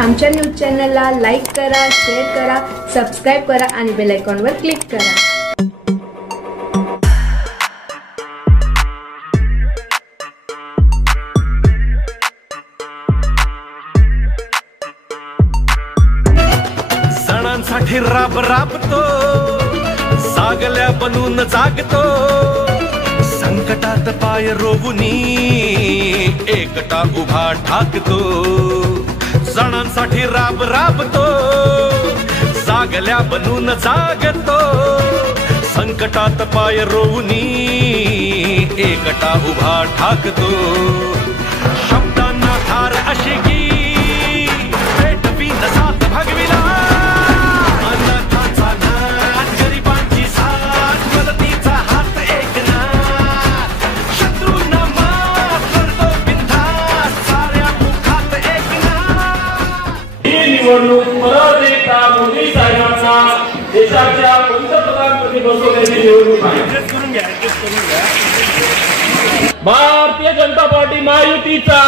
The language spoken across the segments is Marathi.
आमच्या न्यूज चॅनलला लाईक करा, शेअर करा, सबस्क्राईब करा आणि बेल आयकॉनवर क्लिक करा. सणांसाठी राब राबतो, जागल्या बनून जागतो, संकटात पाय रोवुनी एकटा उभा ठाकतो. सणांसाठी राब राबतो, जागल्या बनून जागतो, संकटात पाय रोवुनी एकटा उभा ठाकतो. शब्दांना धार अशी की पेटवी नसात भगविला, अनाथांचा नाथ, गरिबांची साथ, मदतीचा हात एकनाथ, शत्रूंना मात करतो बिनधास्त, साऱ्या मुखात एकनाथ. ही निवडणूक परत एकदा मोदी साहेबांना देशाच्या पंतप्रधानपदी बसवण्याची निवडणूक आहे. भारतीय जनता पार्टी महायुतीचा.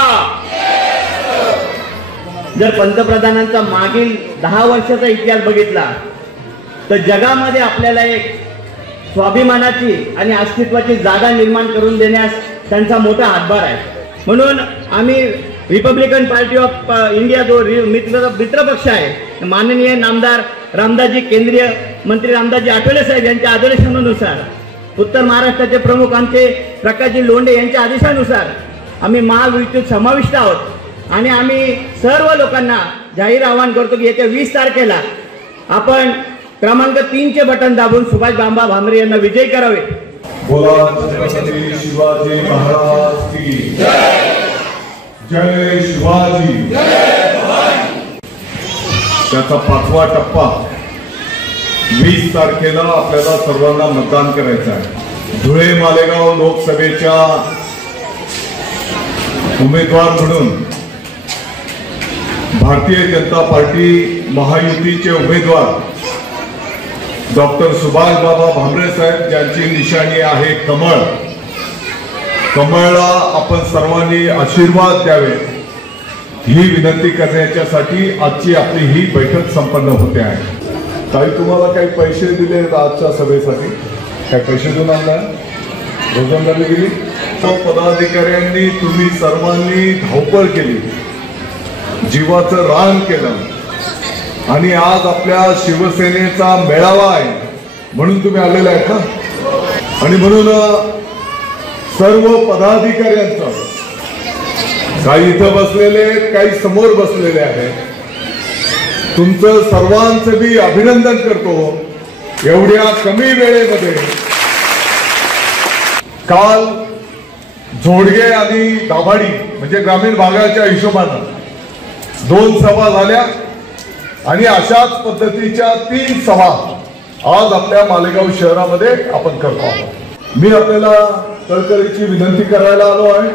जर पंतप्रधानांचा मागील 10 वर्षाचा इतिहास बघितला तर जगामध्ये आपल्याला एक स्वाभिमानाची आणि अस्तित्वाची जागा निर्माण करून देण्यास त्यांचा मोठा हातभार आहे. म्हणून आम्ही रिपब्लिकन पार्टी ऑफ इंडिया जो मित्र पक्ष आहे, माननीय नामदार रामदासजी, केंद्रीय मंत्री रामदासजी आठवले साहेब यांच्या आदेशानुसार, उत्तर महाराष्ट्राचे प्रमुख आमचे प्रकाशजी लोंढे यांच्या आदेशानुसार आम्ही महायुतीत समाविष्ट आहोत. आणि आम्ही सर्व लोकांना जाहीर आवाहन करतो की येत्या 20 तारखेला आपण क्रमांक 3चे बटन दाबून सुभाष बाबा भामरे यांना विजयी करावे. बोला छत्रपती शिवाजी महाराज की जय. जय शिवाजी. त्याचा 5वा टप्पा 20 तारखेला आपल्याला सर्वांना मतदान करायचं आहे. धुळे मालेगाव लोकसभेच्या उमेदवार म्हणून भारतीय जनता पार्टी महायुतीचे उमेदवार डॉक्टर सुभाष बाबा भामरे साहेब, ज्यांची निशाणी आहे कमळ. कमळला आपण सर्वांनी आशीर्वाद द्यावे ही विनंती करण्यासाठी आजची आपली ही बैठक संपन्न होते आहे. ताई, तुम्हाला काही पैसे दिले आजच्या सभेसाठी? काही पैसे देऊन आणला? रोजंदारी दिली? पदाधिकाऱ्यांनी तुम्ही सर्वांनी धावपळ केली, जीवाचं रान केलं आणि आज आपल्या शिवसेनेचा मेळावा आहे म्हणून तुम्ही आलेले आहेत ना. आणि म्हणून सर्व पदाधिकाऱ्यांचं, काही इथं बसलेले, काही समोर बसलेले आहेत, तुमचं सर्वांचं मी अभिनंदन करतो. एवढ्या कमी वेळेमध्ये काल जोडगे आणि दाभाडी म्हणजे ग्रामीण भागाच्या हिशोबानं 2 सभा झाल्या आणि अशाच पद्धतीच्या 3 सभा आज आपल्या मालेगाव शहरामध्ये आपण करतो आहोत. मी आपल्याला कळकळीची विनंती करायला आलो आहे.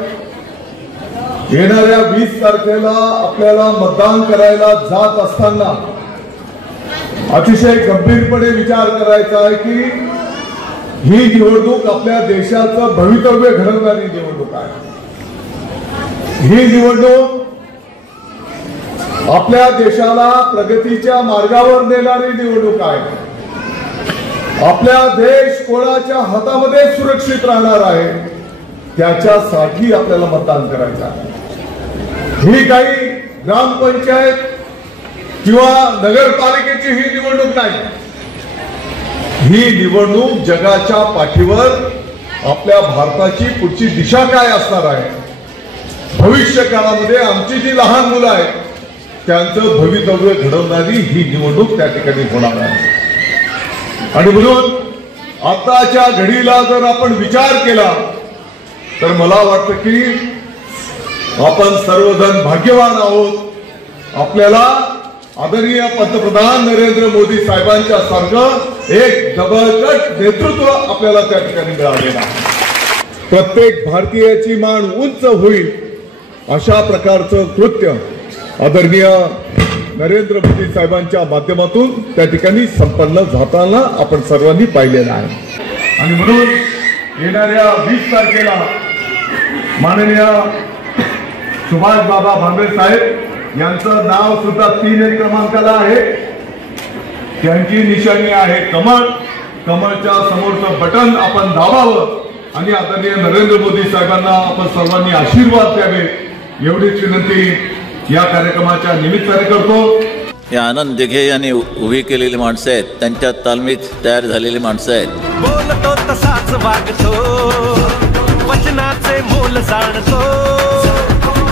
येणाऱ्या 20 तारखेला आपल्याला मतदान करायला जात असताना अतिशय गंभीरपणे विचार करायचा आहे की ही निवडणूक आपल्या देशाचं भवितव्य घडवणारी निवडणूक आहे. ही निवडणूक आपल्या देशाला प्रगतीच्या मार्गावर नेणारी निवडणूक आहे. आपल्या देश कोणाच्या हातामध्ये सुरक्षित राहणार आहे त्याच्यासाठी आपल्याला मतदान करायचं आहे. ही काही ग्रामपंचायत किंवा नगरपालिकेची ही निवडणूक नाही. ही निवडणूक जगाच्या पाठीवर आपल्या भारताची पुढची दिशा काय असणार आहे, भविष्य काळामध्ये आमची जी लहान मुलं आहेत त्यांचं भवितव्य घडवणारी ही निवडणूक त्या ठिकाणी होणार आहे. आणि म्हणून आताच्या घडीला जर आपण विचार केला तर मला वाटतं की आपण सर्वजण भाग्यवान आहोत. आपल्याला आदरणीय पंतप्रधान नरेंद्र मोदी साहेबांच्या सारखं एक डबलकट नेतृत्व आपल्याला त्या ठिकाणी मिळालेलं आहे. प्रत्येक भारतीयाची मान उंच होईल अशा प्रकारचं कृत्य आदरणीय नरेंद्र मोदी साहेबांच्या माध्यमातून त्या ठिकाणी संपन्न झाताना आपण सर्वांनी पाहिलेलं आहे. आणि म्हणून येणाऱ्या 20 तारखेला माननीय सुभाष बाबा भामरे साहेब यांचं नाव सुद्धा 3 क्रमांकाला आहे. त्यांची निशाणी आहे कमळ. कमळच्या समोरचं बटन आपण दाबावं आणि आदरणीय नरेंद्र मोदी साहेबांना आपण सर्वांनी आशीर्वाद द्यावे एवढीच विनंती या कार्यक्रमाच्या निमित्ताने करतो. हे आनंद दिघे यांनी उभी केलेली माणसं आहेत, त्यांच्या तालमीत तयार झालेली माणसं आहेत. बोलतो तसाच वागतो, वचनाचे मोल जाणतो.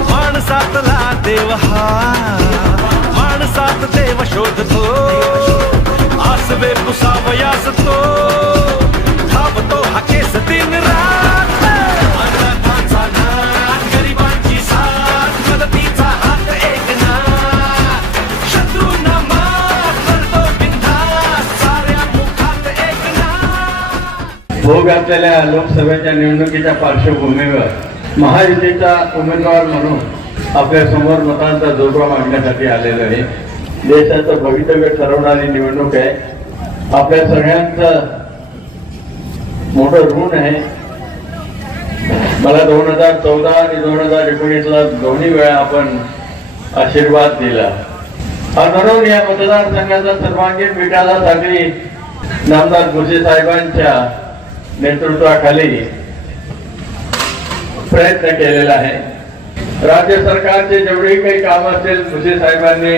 माणसातला देव हा, माणसात देव शोधतो. आसवे पुसावयास तो धावतो हा केस दिन रात. अनाथांचा नाथ, गरिबांची साथ, मदतीचा हात एकनाथ. शत्रूंना मात करतो बिनधास्त, साऱ्या मुखात एकनाथ. भोग असलेल्या लोकसभेच्या निवडणुकीच्या पार्श्वभूमीवर महायुतीचा उमेदवार म्हणून आपल्या समोर मतांचा जोडवा मागण्यासाठी आलेलो आहे. देशाचं भवितव्य ठरवणारी निवडणूक आहे. आपल्या सगळ्यांचं मोठं ऋण आहे. मला 2014 आणि 2019ला दोन्ही वेळा आपण आशीर्वाद दिला आणि म्हणून या मतदारसंघाचा सर्वांगीण विकासासाठी नामदार भुसे साहेबांच्या नेतृत्वाखाली प्रयत्न केलेला आहे. राज्य सरकारचे जेवढे काही काम असेल भुसे साहेबांनी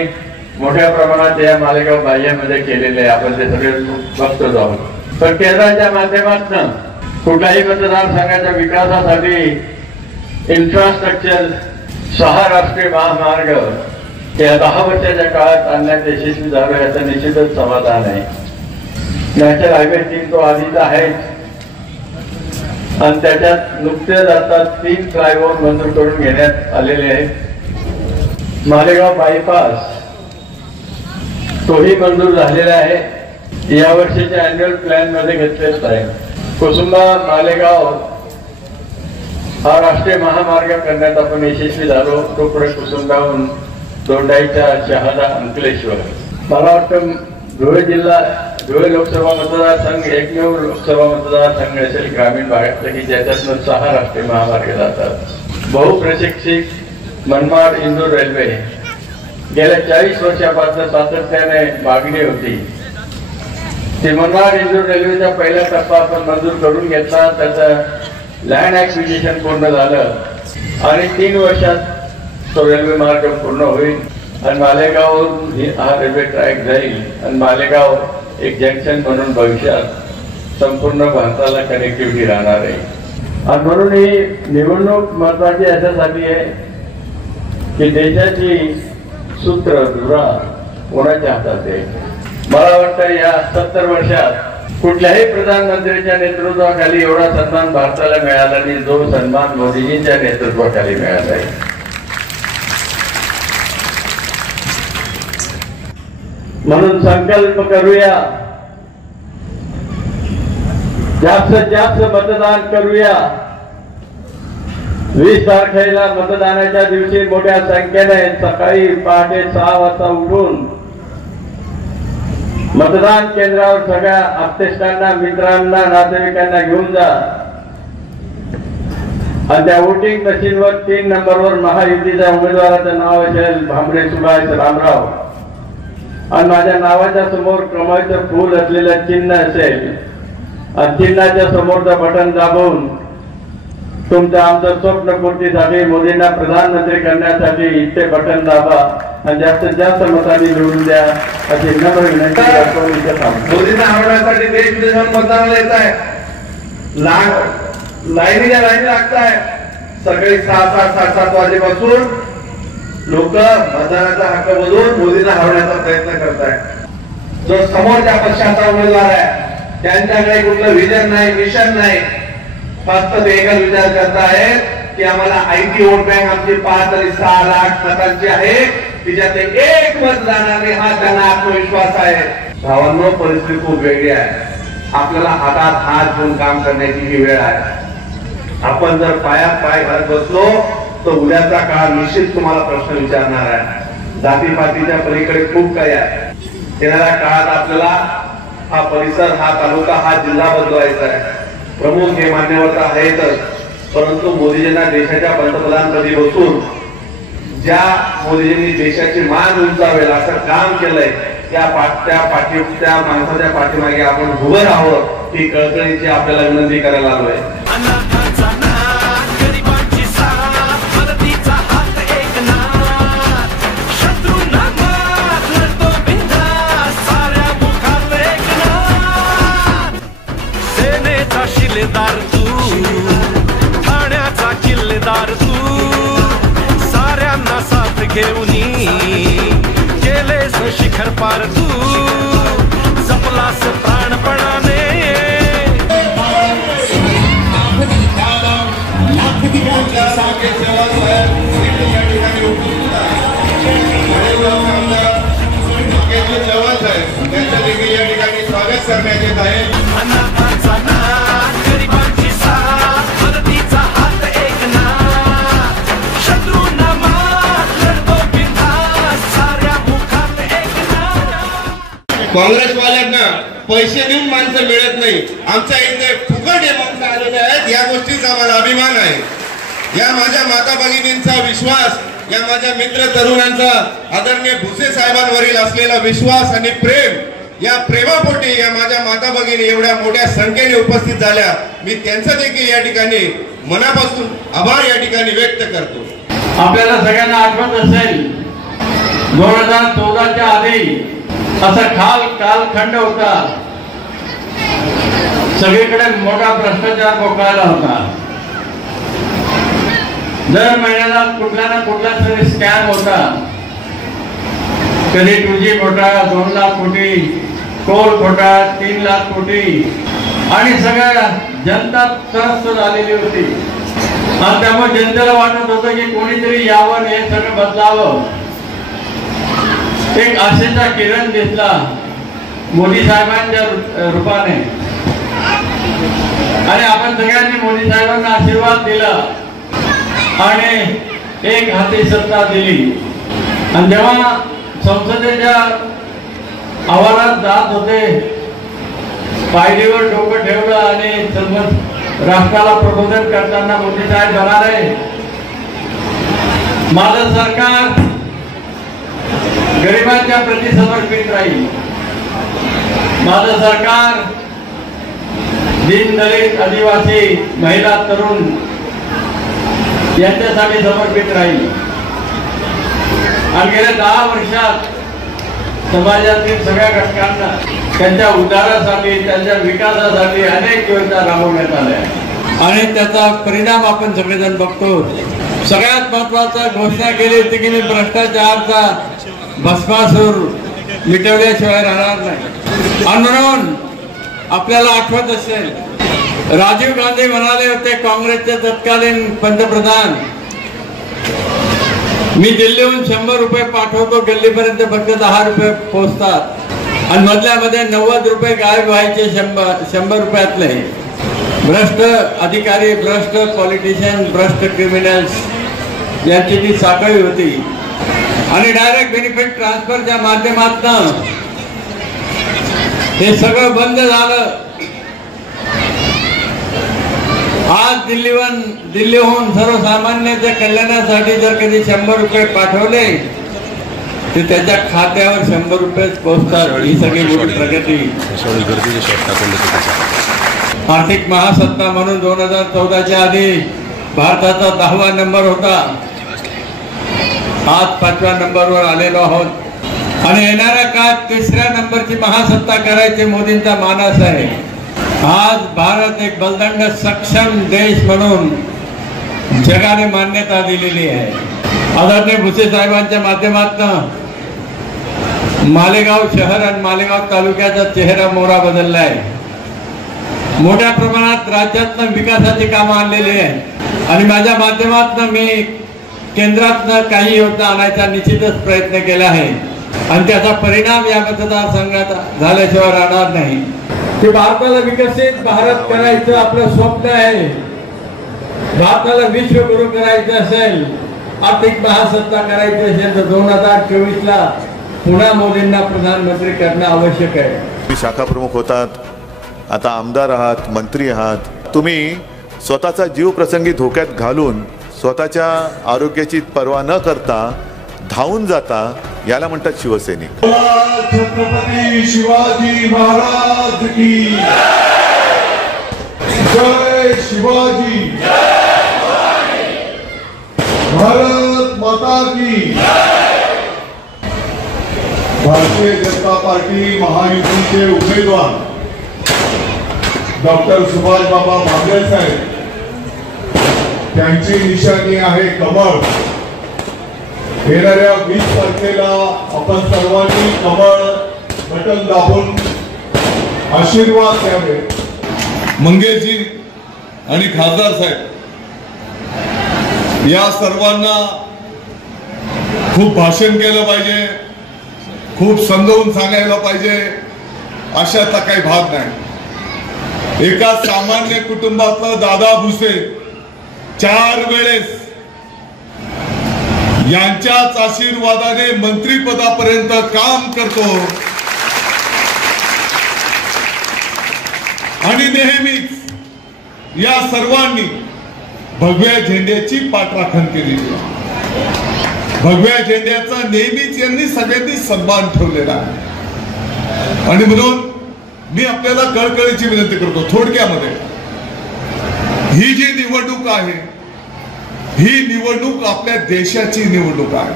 मोठ्या प्रमाणात या मालेगाव बाह्यामध्ये केलेले आहे. आपण ते सगळे बघतो जाऊन. पण केंद्राच्या माध्यमातून कुठल्याही मतदारसंघाच्या विकासासाठी इन्फ्रास्ट्रक्चर 6 राष्ट्रीय महामार्ग या 10 वर्षाच्या काळात आणण्यात यशस्वी झालो याचं निश्चितच समाधान आहे. नॅशनल हायवे 3 तो आधीच आहे आणि त्याच्यात नुकतेच आता 3 फ्लायओव्हर मंजूर करून घेण्यात आलेले आहेत. मालेगाव बायपास तोही मंजूर झालेला आहे. या वर्षीच्या अॅन्युअल प्लॅन मध्ये घेतलेच आहे. कुसुंबा मालेगाव हा राष्ट्रीय महामार्ग करण्यात आपण यशस्वी झालो. तो पुढे कुसुंबाहून दोंडाईच्या शहादा अंकलेश्वर. मला वाटतं धुळे जिल्हा धुळे लोकसभा मतदारसंघ एकमेव लोकसभा मतदारसंघ असेल ग्रामीण भागातलं की ज्याच्यातून 6 राष्ट्रीय महामार्ग जातात. बहुप्रशिक्षित मनमाड इंदूर रेल्वे गेल्या 40 वर्षापासून सातत्याने मागणी होती. ती मनमाड इंदूर रेल्वेचा पहिला टप्पा आपण मंजूर करून घेतला. त्याचं लँड ऍक्विजिशन पूर्ण झालं आणि 3 वर्षात तो रेल्वे मार्ग पूर्ण होईल आणि मालेगाववरून हा रेल्वे ट्रॅक जाईल आणि मालेगाव एक जंक्शन म्हणून भविष्यात संपूर्ण भारताला कनेक्टिव्हिटी राहणार आहे. आणि म्हणून ही निवडणूक महत्वाची याच्यासाठी आहे की देशाची सूत्र धुरा कोणाच्या हातात आहे. मला वाटतं या 70 वर्षात कुठल्याही प्रधानमंत्रीच्या नेतृत्वाखाली एवढा सन्मान भारताला मिळाला नाही जो सन्मान मोदीजींच्या नेतृत्वाखाली मिळाला आहे. म्हणून संकल्प करूया, जास्तीत जास्त मतदान करूया. 20 तारखेला मतदानाच्या दिवशी मोठ्या संख्येने सकाळी पहाटे 6 वाजता उठून मतदान केंद्रावर सगळ्या आप्तेष्टांना, मित्रांना, नातेवाईकांना घेऊन जा आणि त्या वोटिंग मशीनवर 3 नंबरवर महायुतीच्या उमेदवाराचं नाव असेल भांबरे सुभाष रामराव आणि माझ्या नावाच्या समोर कमळाचं फूल असलेलं चिन्ह असेल आणि चिन्हाच्या समोरचं बटन दाबून तुमच्या आमचं स्वप्नपूर्तीसाठी मोदींना प्रधानमंत्री करण्यासाठी ते बटन दाबा आणि जास्तीत जास्त मतांनी निवडून द्या अशी नम्र विनंती करतो. मोदींना आवडण्यासाठी देश विदेशात मतदानाला येत आहे. लाईनीच्या लाईनी लागताय. सकाळी 6-7 वाजेपासून लोक मतदानाचा हक्क बदलून मोदींना हरवण्याचा प्रयत्न करताय. जो समोरच्या पक्षाचा उमेदवार आहे त्यांच्याकडे कुठलं विजन नाही, मिशन नाही. फक्त ते एकच विचार करतायत की आम्हाला आयटी वोट बँक आमची 5 आणि 6 लाख मतांची आहे, तिच्यात एक मत जाणार नाही हा त्यांना आत्मविश्वास आहे. भावांनो, परिस्थिती खूप वेगळी आहे. आपल्याला हातात हात घेऊन काम करण्याची ही वेळ आहे. आपण जर पायात पाय घालत बसलो तर उद्याचा काळ निश्चित तुम्हाला प्रश्न विचारणार आहे. जातीपातीच्या पलीकडे खूप काही आहे. येणाऱ्या काळात आपल्याला हा परिसर, हा तालुका, हा जिल्हा बदलवायचा आहे. प्रमुख हे मान्यवर आहेतच, परंतु मोदीजींना देशाच्या पंतप्रधानपदी बसून ज्या मोदीजींनी देशाची मान उंचावेल असं काम केलंय त्या माणसाच्या पाठीमागे आपण उभं राहावं ही कळकळीची आपल्याला विनंती करायला आलोय. अनाथांचा नाथ, गरिबांची साथ, मदतीचा हात एकनाथ, शत्रूंना मात, लढतो बिनधास्त, साऱ्या मुखात एकनाथ. सेनेचा शिलेदार तू, ठाण्याचा किल्लेदार तू, साऱ्यांना साथ घेऊनी केलेस शिखर पार तू, जपलास प्राणपणाने. स्वागत करण्यात येत आहे. अनाथांचा नाथ, गरिबांची साथ, मदतीचा हात एकनाथ, शत्रूंना मात, लढतो बिनधास्त, साऱ्या मुखात एकनाथ. काँग्रेसवाल्यांना पैसे देऊन माणसं मिळत नाही. आमच्या इथे फुकट हे माणसं आलेले आहेत, या गोष्टीचा आम्हाला अभिमान आहे. या माझ्या माता भगिनींचा विश्वास, या माझ्या मित्र तरुणांचा आदरणीय भुसे साहेबांवरील असलेला विश्वास आणि प्रेम, या प्रेमापोटी या माझ्या माता भगिनी एवढ्या मोठ्या संख्येने उपस्थित झाल्या. मी त्यांचा देखील या ठिकाणी मनापासून आभार या ठिकाणी व्यक्त करतो. आपल्याला सगळ्यांना आठवत असेल 2014च्या आधी असा कालखंड होता, सगळीकडे मोठा भ्रष्टाचार बोकायला होता. दर महिन्याला कुठला ना कुठला तरी स्कॅम होता. कधी 2G घोटाळा 2 लाख कोटी, कोल घोटाळा 3 लाख कोटी, आणि सगळ्या जनता त्रस्त झालेली होती. आणि त्यामुळे जनतेला वाटत होतं की कोणीतरी यावं, हे सगळं बदलावं. एक आशेचा किरण दिसला मोदी साहेबांच्या रूपाने, आणि आपण सगळ्यांनी मोदी साहेबांना आशीर्वाद दिला आणि एक हाती सत्ता दिली. आणि जेव्हा संसदेच्या आवारात जात होते, पायरीवर डोकं ठेवलं आणि सर्व राष्ट्राला प्रबोधन करताना मोदी साहेब म्हणाले, माझं सरकार गरिबांच्या प्रति समर्पित राहील, माझं सरकार दीन दलित आदिवासी महिला तरुण यांच्यासाठी समर्पित राहील. आणि गेल्या 10 वर्षात समाजातील सगळ्या घटकांना त्यांच्या उद्धारासाठी, त्यांच्या विकासासाठी अनेक योजना राबवण्यात आल्या आणि त्याचा परिणाम आपण सगळेजण बघतो. सगळ्यात महत्वाचं घोषणा केली होती की मी भ्रष्टाचाराचा भस्मासूर मिटवल्याशिवाय राहणार नाही. आणि म्हणून आपल्याला आठवत असेल, राजीव गांधी म्हणाले होते, काँग्रेसचे तत्कालीन पंतप्रधान, मी दिल्लीहून 100 रुपये पाठवतो, गल्लीपर्यंत फक्त 10 रुपये पोहोचतात आणि मधल्यामध्ये 90 रुपये गायब व्हायचे 100 रुपयातले. भ्रष्ट अधिकारी, भ्रष्ट पॉलिटिशियन, भ्रष्ट क्रिमिनल्स यांची ती साखळी होती. आणि डायरेक्ट बेनिफिट ट्रान्सफरच्या माध्यमातून हे सगळं बंद झालं. आज दिल्लीहून सर्वसामान्यांच्या कल्याणासाठी जर कधी 100 रुपये पाठवले तर त्याच्या खात्यावर 100 रुपये पोहोचतात. ही सगळी मोठी प्रगती. आर्थिक महासत्ता म्हणून 2014च्या आधी भारताचा 10वा नंबर होता, आज 5व्या नंबरवर आलेलो आहोत आणि येणाऱ्या काळात 3ऱ्या नंबरची महासत्ता करायचे मोदींचा मानस आहे. आज भारत एक बलदंड सक्षम देश म्हणून जगाने मान्यता दिलेली आहे. आदरणीय भुसे साहेबांच्या माध्यमातून मालेगाव शहर आणि मालेगाव तालुक्याचा चेहरा मोहरा बदललाय. मोठ्या प्रमाणात राज्यातनं विकासाची कामं आणलेली आहेत आणि माझ्या माध्यमातून मी केंद्रातनं काही योजना आणायचा निश्चितच प्रयत्न केला आहे आणि त्याचा परिणाम या मतदारसंघात झाल्याशिवाय राहणार नाही. की भारताला विकसित भारत करायचं आपलं स्वप्न आहे. भारताला विश्वगुरु करायचं असेल, आर्थिक महासत्ता करायची असेल तर 2024ला पुन्हा मोदींना प्रधानमंत्री करणं आवश्यक आहे. तुम्ही शाखा प्रमुख होतात, आता आमदार आहात, मंत्री आहात. तुम्ही स्वतःचा जीव प्रसंगी धोक्यात घालून स्वतःच्या आरोग्याची पर्वा न करता धावून जाता याला म्हणतात शिवसैनिक. छत्रपती शिवाजी महाराज की जय शिवाजी, भारत माता की. भारतीय जनता पार्टी महायुतीचे उमेदवार डॉक्टर सुभाष बाबा भामरे साहेब, त्यांची निशाणी आहे कमळ. येणाऱ्या 20 तारखेला आपण सर्वांनी कमळ बटन दाबून आशीर्वाद द्यावे. मंगेशजी आणि खासदार साहेब या सर्वांना खूप भाषण केलं पाहिजे, खूप समजावून सांगायला पाहिजे अशाचा काही भाग नाही. एका सामान्य कुटुंबातलं दादा भुसे 4 वेळेस यांच्याच आशीर्वादाने मंत्रिपदापर्यंत काम करतो आणि नेहमीच या सर्वांनी भगव्या झेंड्याची पाठराखण केली. भगव्या झेंड्याचा नेहमीच यांनी सगळ्यांनी सन्मान ठेवलेला आहे. आणि म्हणून मी आपल्याला कळकळीची विनंती करतो, थोडक्यामध्ये ही जी निवडणूक आहे ही निवडणूक आपल्या देशाची निवडणूक आहे.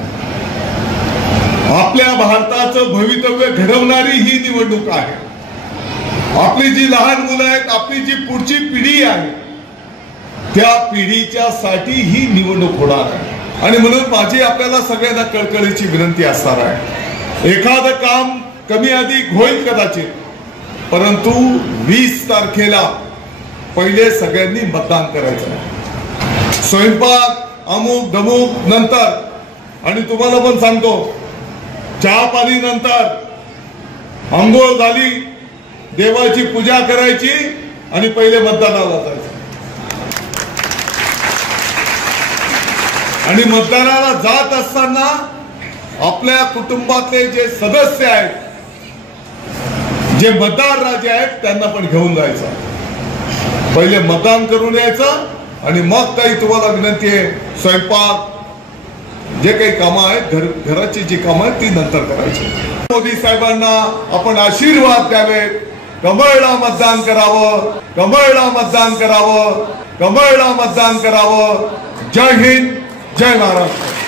आपल्या भारताचं भवितव्य घडवणारी ही निवडणूक आहे. आपली जी लहान मुलं आहेत, आपली जी पुढची पिढी आहे, त्या पिढीच्या साठी ही निवडणूक होणार आहे. आणि म्हणून माझी आपल्याला सगळ्यांना कळकळीची विनंती असणार आहे. एखादं काम कमी अधिक होईल कदाचित, परंतु 20 तारखेला पहिले सगळ्यांनी मतदान करायचं. स्वयंपाक अमुक धमुक नंतर, आणि तुम्हाला पण सांगतो चहा पाणी नंतर, अंघोळ झाली, देवाची पूजा करायची आणि पहिले मतदानाला जायचं. आणि मतदानाला जात असताना आपल्या कुटुंबातले जे सदस्य आहेत, जे मतदार राजे आहेत, त्यांना पण घेऊन जायचं. पहिले मतदान करून यायचं आणि मग काही तुम्हाला विनंती आहे, स्वयंपाक जे काही कामं आहेत, घराची जी कामं आहेत ती नंतर करायची. मोदी साहेबांना आपण आशीर्वाद द्यावे. कमळला मतदान करावं, कमळला मतदान करावं, कमळला मतदान करावं. जय हिंद, जय महाराष्ट्र.